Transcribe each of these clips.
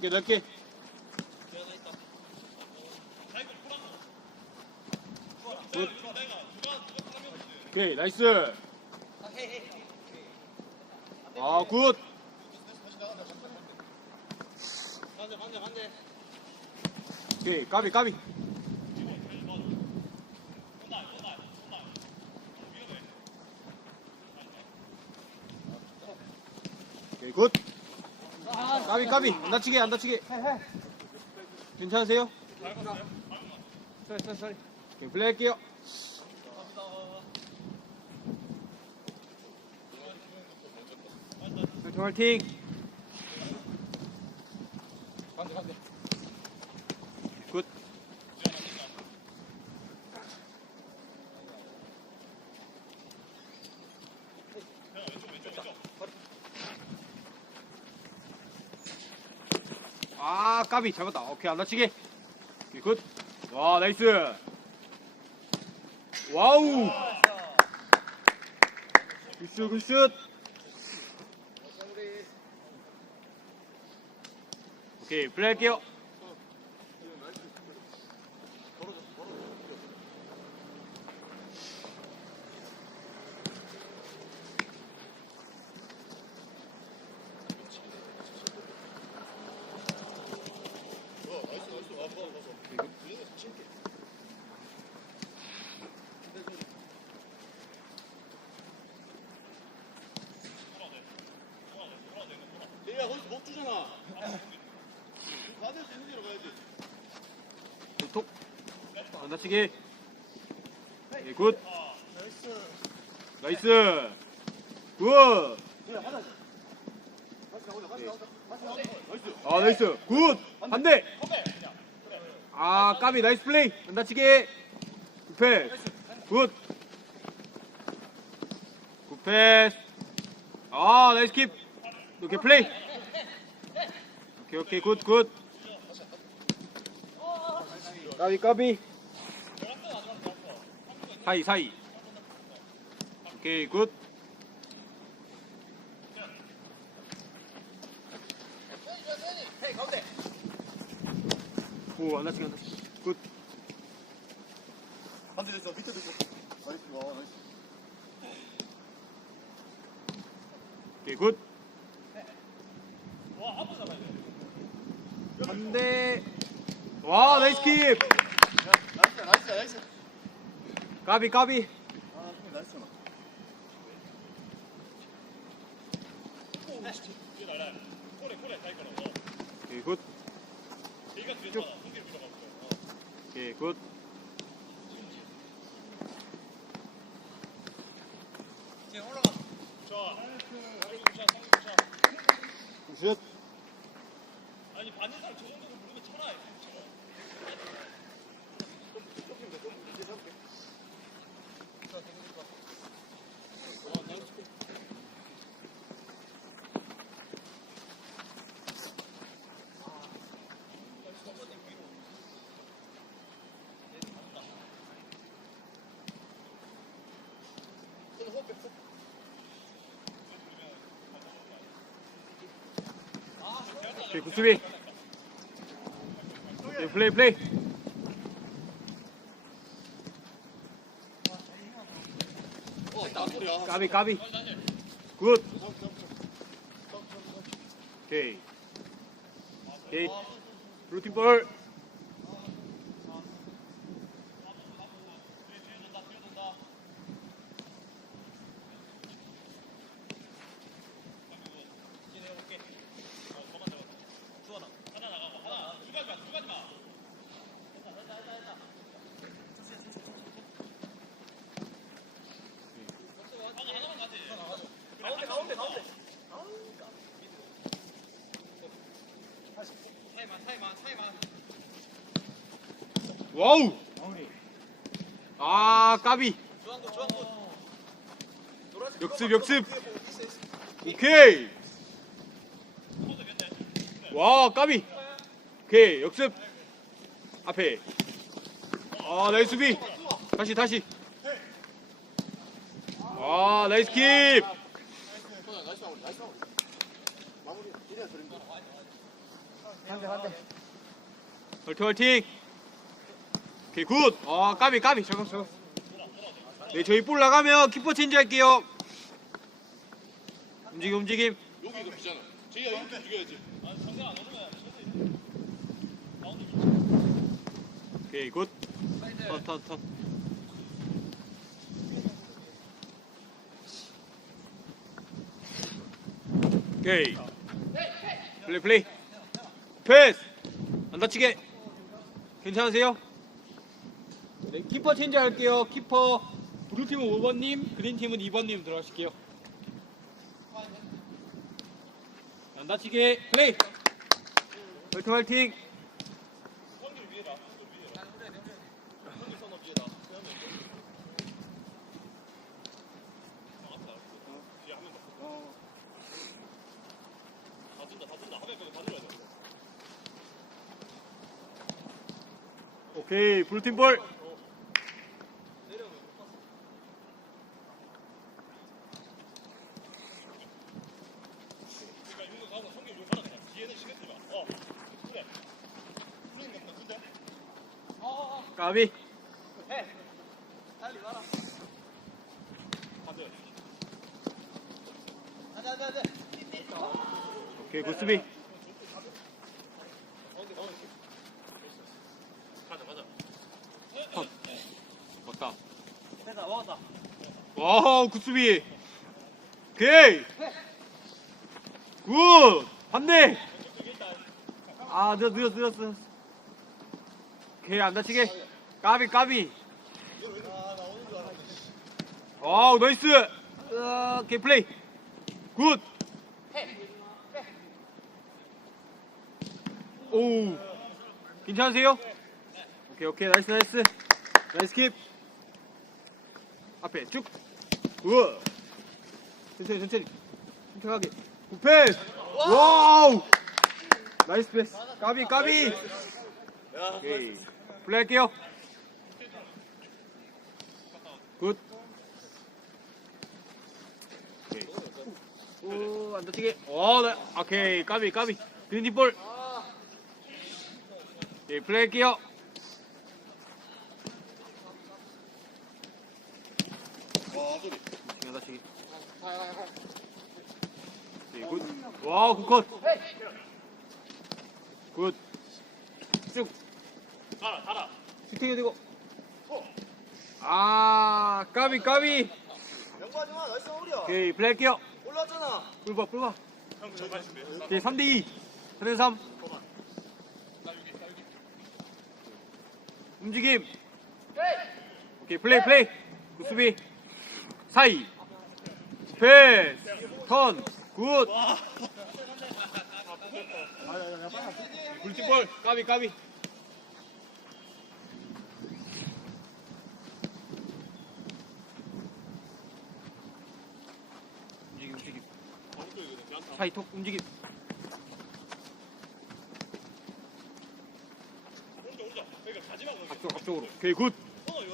넓게 넓게. 굿. 오케이 나이스. 아 굿. 오케이 까비 까비. 오케이 굿. 까비 까비 안 다치게 안 다치게. 괜찮으세요? 오케이 플레이할게요. 화이팅 화이팅. 굿. 아 까비 잡았다. 오케이 안 다치게. 오케이, 굿. 와 나이스. 와우. 굿슛 굿슛. 오케이 플레이할게요 거기서 못 주잖아. 받을 수 있는 데로 가야지. 톡. 안 다치게 오케이, 굿 나이스. 굿. 아 나이스. 굿. 반대. 아 까비. 나이스 플레이. 안 다치게 굿패스. 굿. 굿패스. 아 나이스 킵. 오케이 플레이 오케이 오케이 굿굿 까비 까비 사이 사이 오케이 굿 오, 안 다치게, 안 다치게. 굿. 반대 됐어. 밑에 됐어. 나이스. 와, 나이스. 오케이, 굿. 한 대. 와, 나이스 킵! 나이스, 나이스, 나이스. 까비, 까비. 아, 형님 나이스잖아. 오케이, 굿. 쭉. 오케이, 굿. 굿. 아니 받는 사람 저 정도면 무릎에 쳐라. 오케이, 굿 수비. 오케이, 플레이, 플레이. 까비, 까비. 굿. 오케이. 오케이. 루틴 볼. 와우! 아, 까비. 역습, 역습. 오케이. 와, 까비. 오케이, 역습. 앞에. 아, 나이스 비. 다시, 다시. 아, 나이스 킵. 화이팅, 화이팅. 화이팅. 오케이 굿! 아 까비 까비. 잠깐 잠깐 네 저희 볼 나가면 키퍼 체인지 할게요. 움직임 움직임. 여기 비잖아. 제이야 이렇게 움직여야지. 오케이 굿. 턴턴 턴. 오케이. 플레이 플레이. 패스! 안 다치게. 괜찮으세요? 네, 키퍼 체인지 할게요. 키퍼 블루팀은 5번님 그린팀은 2번님 들어가실게요. 안 다치게 플레이. 화이팅 화이팅. 형들 위에다 형들 위에 형들 선업 위에다 세우면 돼 나왔다 뒤에 한명 더. 다 준다 다 준다 한명 거기 다 들어야 돼 오케이 블루팀 볼 그러니까 이거 가서 성격 좀 하라 그냥 뒤에는 신경 쓰지 마어 그래 풀리는 것 같은데 까비 빨리 와라 가져 안돼 안돼 안돼 오케이 가운데 가자 가자 맞다. 됐다 먹었다 와우 굿수비. 오케이. 굿. 반대. 아 늦었어 늦었어 늦었어. 오케이 안 다치게. 까비 까비. 와우 나이스. 어, 오케이 플레이 굿. 오우 괜찮으세요? 오케이 오케이. 나이스 나이스. 나이스 킵. 앞에 쭉. 우와. 천천히 천천히. 천천하게. 굿패스. 와우. 나이스 패스. 까비 까비. 오케이. 플레이 할게요. 굿 오케이 오 안 다치게 오 나, 오케이. 까비 까비. 그린팀 볼. 오케이 플레이 할게요. 와 소리. 안 다치게 오케이 굿. 와우 굿컷 굿 쭉. 달아 달아 슈팅이 되고. 아 까비 까비. 명구하지 마. 나이스 우리야. 오케이 플레이 할게요 형 저발 준비 오케이. 3대2 3대 3 움직임. 오케이 플레이 플레이. 굿 수비. 사이. 패스. 턴굿. 불티볼. 까비 까비 움직임 움직임 오른쪽이거든 괜찮다 사이 톡 움직임. 앞쪽 앞쪽으로. 오케이 굿.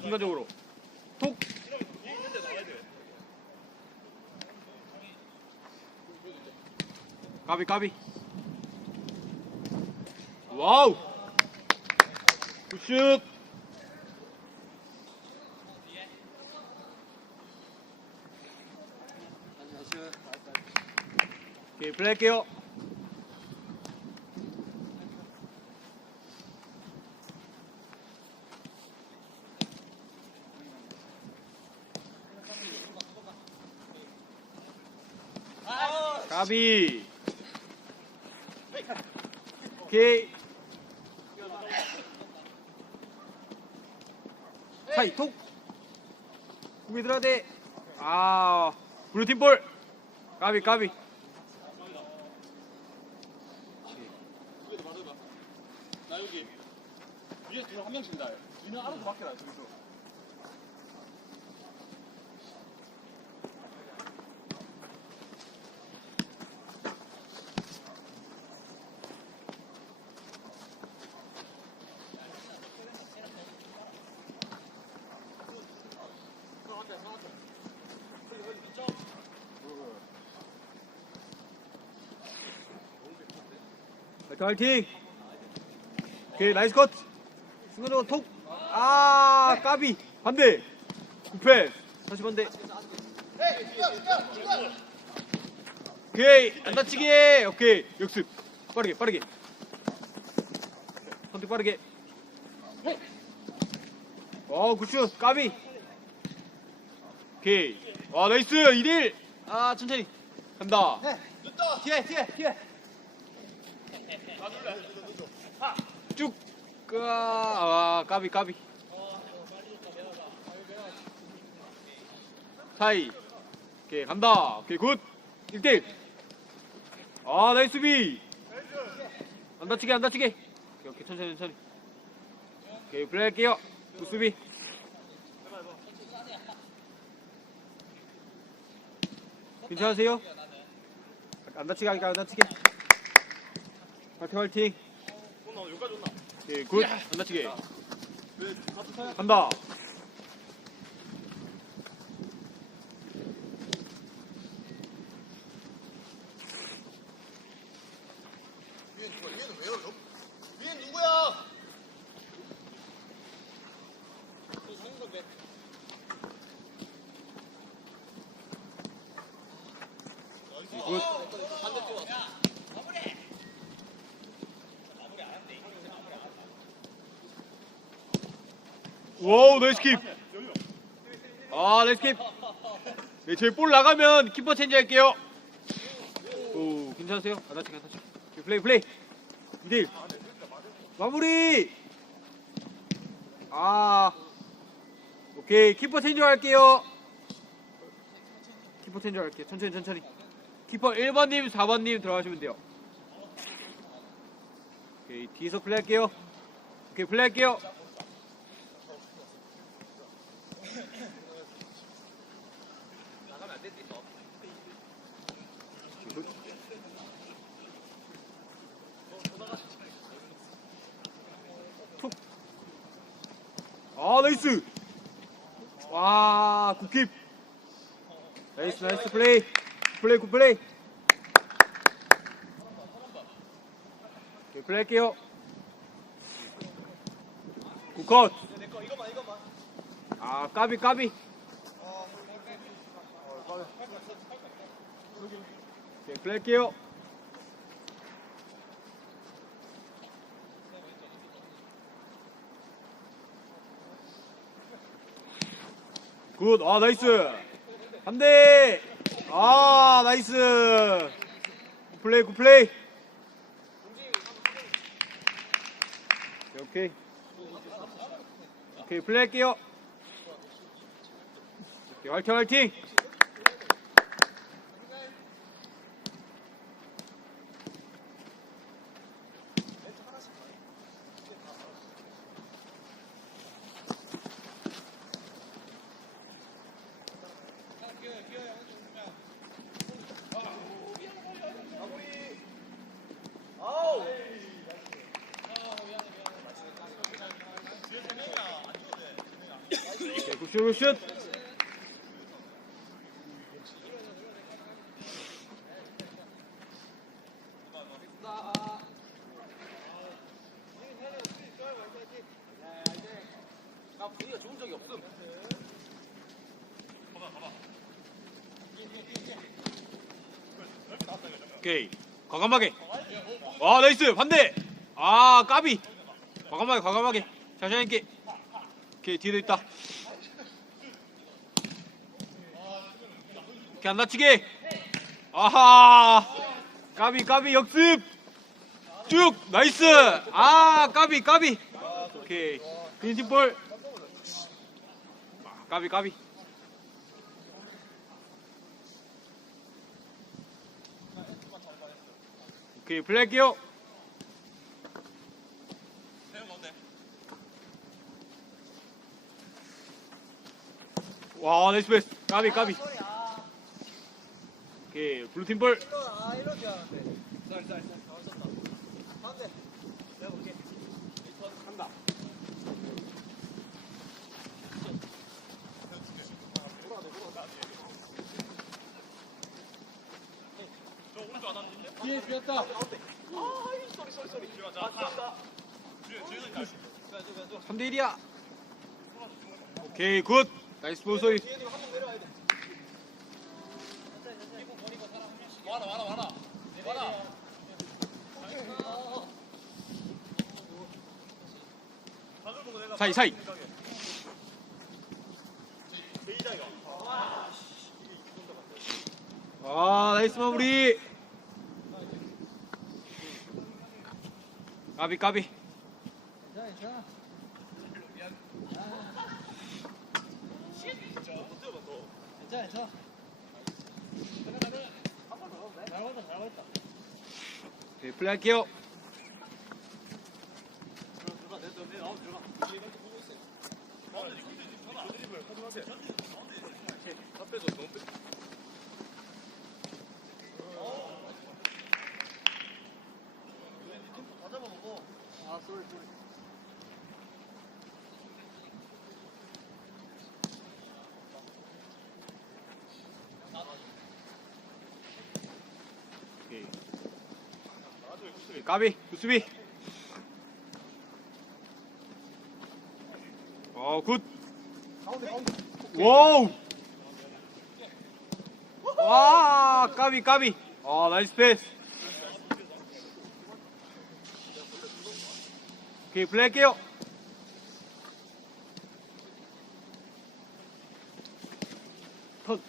순간적으로. 톡. 까비 까비. 와우. 굿슛 오케이 플레이 할게요. 까비. 오케이. 사이 톡. 구미 들어야 돼아 블루팀 볼. 까비 까비 여기. 위에 그냥 한명 씩다. 니는 알아서 밖에 나 저기서 화이팅! 오케이 나이스 컷. 순간적으로 톡아 까비. 반대. 굿패스 다시 반대. 오케이 안 다치게. 오케이 역습. 빠르게 빠르게. 선택 빠르게. 어 굿슛. 까비. 오케이. 와 나이스. 2대1 아 천천히. 간다. 뒤에 뒤에 뒤에 쭉 아, 까비 까비. 사이. 오케이 간다. 오케이 굿. 1대1 아 나이스 비. 안 다치게 안 다치게. 오케이, 오케이 천천히 천천히. 오케이 플레이 할게요. 굿 수비. 괜찮으세요? 안 다치게 하니까 안 다치게. 화이팅 화이팅 오케이 굿 안 다치게. 간다 와우 나이스 킵. 아 나이스 킵. 네 저희 볼 나가면 키퍼 체인지 할게요. 오 괜찮으세요? 안 다치게 안 다치게. 오케이, 플레이 플레이. 2대1 마무리. 아 오케이 키퍼 체인지 할게요. 키퍼 체인지 할게요. 천천히 천천히. 키퍼 1번님 4번님 들어가시면 돼요. 오케이 뒤에서 플레이 할게요. 오케이 플레이 할게요. 아 나이스! 와 굿킵 나이스 나이스 플레이. 플레이 굿 플레이. 할게요. 굿컷. 이거만 이거만 아 까비 까비 오케이 플레이 할게요 굿, 아, 나이스. 한 대. 아, 나이스. 굿 플레이, 굿 플레이. 오케이, 오케이. 오케이, 플레이 할게요. 오케이, 화이팅, 화이팅. 아우 오케이, 굿슛, 굿슛. 오케이. 과감하게. 와, 나이스. 반대. 아, 까비. 과감하게, 과감하게. 자신 있게. 오케이, 뒤에도 있다. 오케이, 안 다치게. 아하. 까비, 까비, 역습. 쭉. 나이스. 아, 까비, 까비. 오케이. 빈팀볼. 아, 까비, 까비. 오케이, 플레이 할게요. 세영 가운데 와, 나이스 패스. 까비, 까비. 오케이, 블루팀 볼. 이런 아 이런 줄 알았는데 쌀쌀쌀 한대 내가 볼게 간다. 저 오른쪽 안 하는데 뒤에 비었다. 삼대 1이야. 오케이, 굿. 나이스 볼 소리. 와라 와라 와라 와라 사이, 사이. 아, 나이스 마무리. 까비, 까비. 괜찮아 괜찮아 괜찮아 괜찮아 잘 걸었다 잘 걸었다 오케이, 플레이 할게요. 들어가 내 내, 나오면 들어가 아 쏘리 쏘리 오케이. 까비, 굿수비. 어, 굿. 와우! 와, 까비, 까비. 아, 나이스 패스. 오케이, 플레이 할게요. 턴.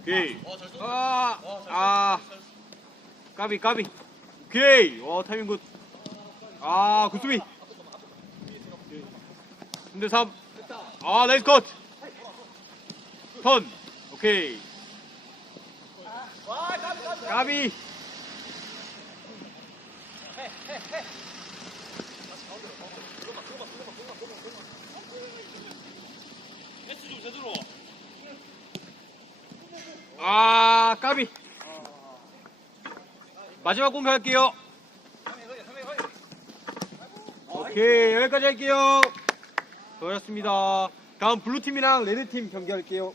오케이. 아, 아. 까비, 까비. 오케이. 와, 타이밍 굿. 아, 굿수비. 3대 3. 아, 나이스 컷. 턴. 오케이. 까비. 아, 까비. 마지막 공격할게요. 오케이, 여기까지 할게요. 수고하셨습니다. 다음 블루팀이랑 레드팀 경기할게요.